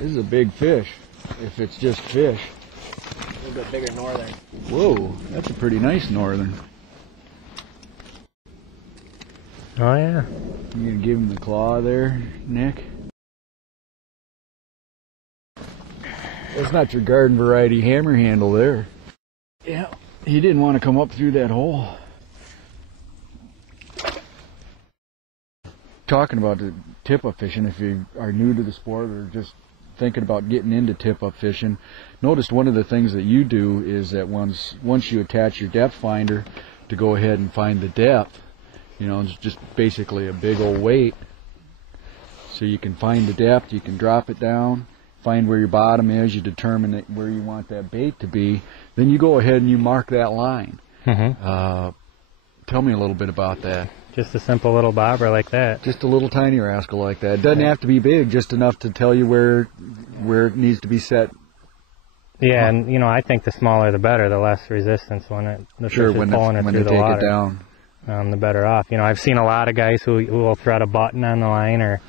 This is a big fish, if it's just fish. A little bit bigger northern. Whoa, that's a pretty nice northern. Oh yeah. You gonna give him the claw there, Nick? That's not your garden variety hammer handle there. Yeah, he didn't want to come up through that hole. Talking about the tip-up fishing, if you are new to the sport or just thinking about getting into tip-up fishing, noticed one of the things that you do is that once you attach your depth finder to go ahead and find the depth, you know, it's just basically a big old weight. So you can find the depth, you can drop it down, find where your bottom is, you determine where you want that bait to be, then you go ahead and you mark that line. Tell me a little bit about that. Just a simple little bobber like that. Just a little tiny rascal like that. It doesn't have to be big, just enough to tell you where it needs to be set. Yeah, and you know, I think the smaller the better, the less resistance when the fish is pulling it through the water. It down. The better off. You know, I've seen a lot of guys who will thread a button on the line, or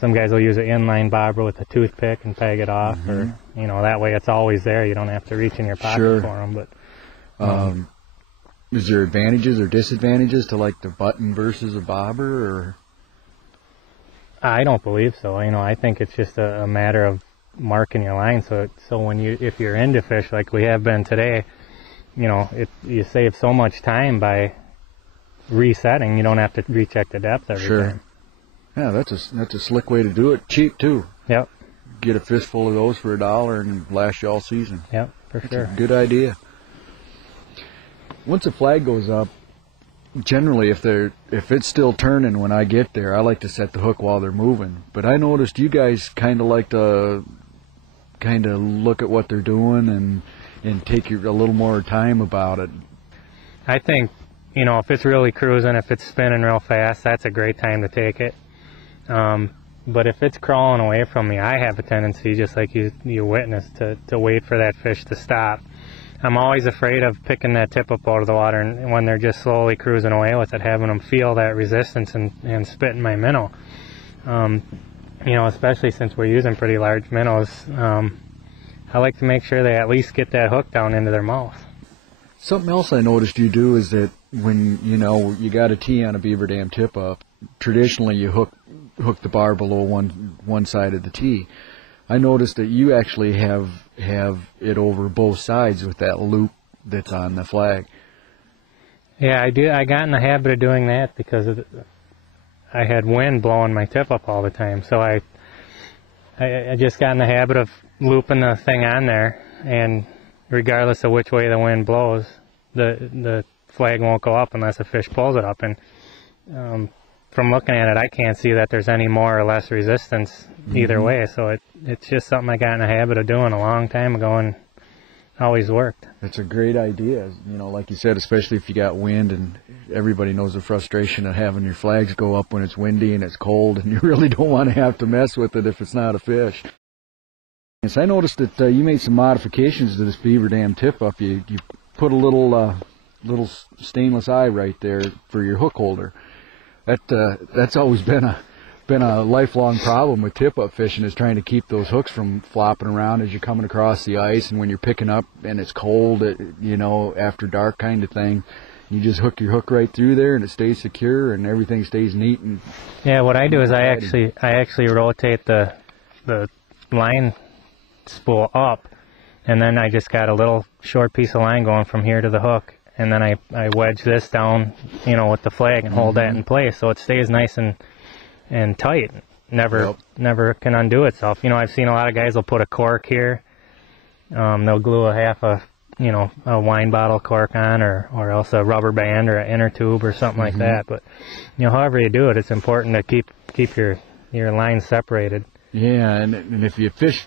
some guys will use an inline bobber with a toothpick and peg it off, or you know, that way it's always there. You don't have to reach in your pocket for them. But is there advantages or disadvantages to like the button versus a bobber, or? I don't believe so. You know, I think it's just a matter of marking your line. So when if you're into fish like we have been today, you know, you save so much time by resetting. You don't have to recheck the depth every time. Yeah, that's a slick way to do it. Cheap too. Yep. Get a fistful of those for $1 and last you all season. Yep, for sure. Good idea. Once a flag goes up, generally if it's still turning when I get there, I like to set the hook while they're moving. But I noticed you guys kind of like to look at what they're doing and take a little more time about it. I think, you know, if it's really cruising, if it's spinning real fast, that's a great time to take it. But if it's crawling away from me, I have a tendency, just like you witnessed, to wait for that fish to stop. I'm always afraid of picking that tip up out of the water, and when they're just slowly cruising away with it, having them feel that resistance and spitting my minnow. You know, especially since we're using pretty large minnows, I like to make sure they at least get that hook down into their mouth. Something else I noticed you do is that when, you know, you got a tee on a beaver dam tip up, traditionally you hook the bar below one side of the tee. I noticed that you actually have it over both sides with that loop that's on the flag. Yeah, I do. I got in the habit of doing that because I had wind blowing my tip up all the time. So I just got in the habit of looping the thing on there, and regardless of which way the wind blows, the flag won't go up unless a fish pulls it up. And from looking at it, I can't see that there's any more or less resistance either way. So it's just something I got in the habit of doing a long time ago and always worked. It's a great idea. You know, like you said, especially if you got wind, and everybody knows the frustration of having your flags go up when it's windy and it's cold, and you really don't want to have to mess with it if it's not a fish. Yes, I noticed that you made some modifications to this beaver dam tip up. You put a little stainless eye right there for your hook holder. That's always been a lifelong problem with tip-up fishing, is trying to keep those hooks from flopping around as you're coming across the ice, and when you're picking up and it's cold, you know, after dark kind of thing. You just hook your hook right through there, and it stays secure, and everything stays neat. And yeah, what I do is I actually rotate the line spool up, and then I just got a little short piece of line going from here to the hook. And then I wedge this down, you know, with the flag and hold that in place so it stays nice and tight. Never can undo itself. You know, I've seen a lot of guys will put a cork here. They'll glue a wine bottle cork on, or else a rubber band or an inner tube or something like that. But, you know, however you do it, it's important to keep your lines separated. Yeah, and if you fish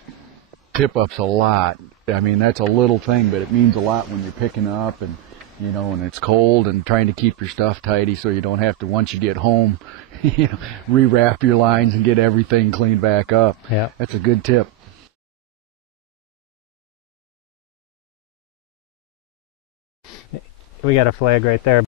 tip-ups a lot, I mean, that's a little thing, but it means a lot when you're picking up and, you know, and it's cold, and trying to keep your stuff tidy so you don't have to, once you get home, you know, rewrap your lines and get everything cleaned back up. Yeah. That's a good tip. We got a flag right there.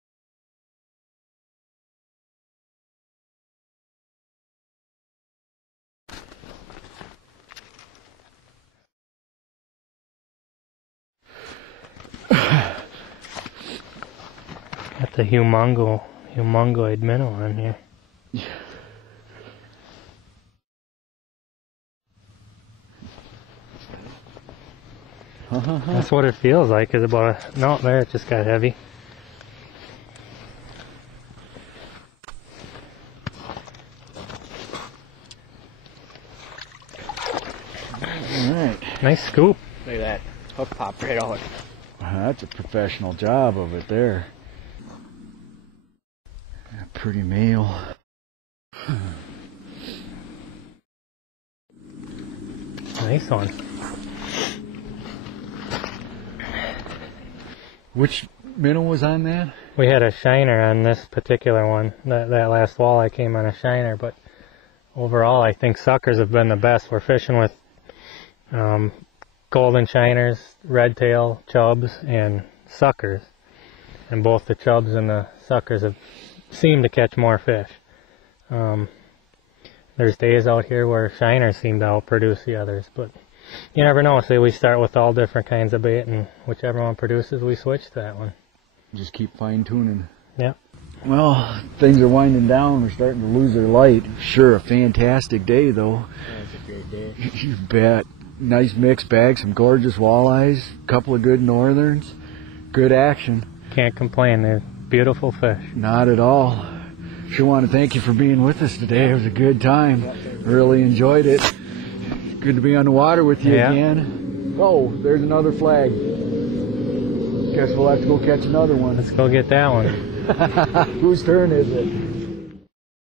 the humongoid minnow on here. That's what it feels like. Is about a, no, there it just got heavy. All right. Nice scoop. Look at that. Hook popped right out. That's a professional job of it there. Pretty male. Nice one. Which minnow was on that? We had a shiner on this particular one. That last walleye came on a shiner, but overall I think suckers have been the best. We're fishing with golden shiners, red tail, chubs, and suckers. And both the chubs and the suckers have seemed to catch more fish. There's days out here where shiners seem to outproduce the others, but you never know. See, we start with all different kinds of bait, and whichever one produces, we switch to that one. Just keep fine-tuning. Yeah. Well, things are winding down. We're starting to lose their light. Sure, a fantastic day, though. Yeah, it's a great day. You bet. Nice mixed bag, some gorgeous walleyes, a couple of good northerns, good action. Can't complain. They're beautiful fish. Not at all. Sure want to thank you for being with us today. It was a good time. Really enjoyed it. Good to be on the water with you again. Oh, there's another flag. Guess we'll have to go catch another one. Let's go get that one. Whose turn is it?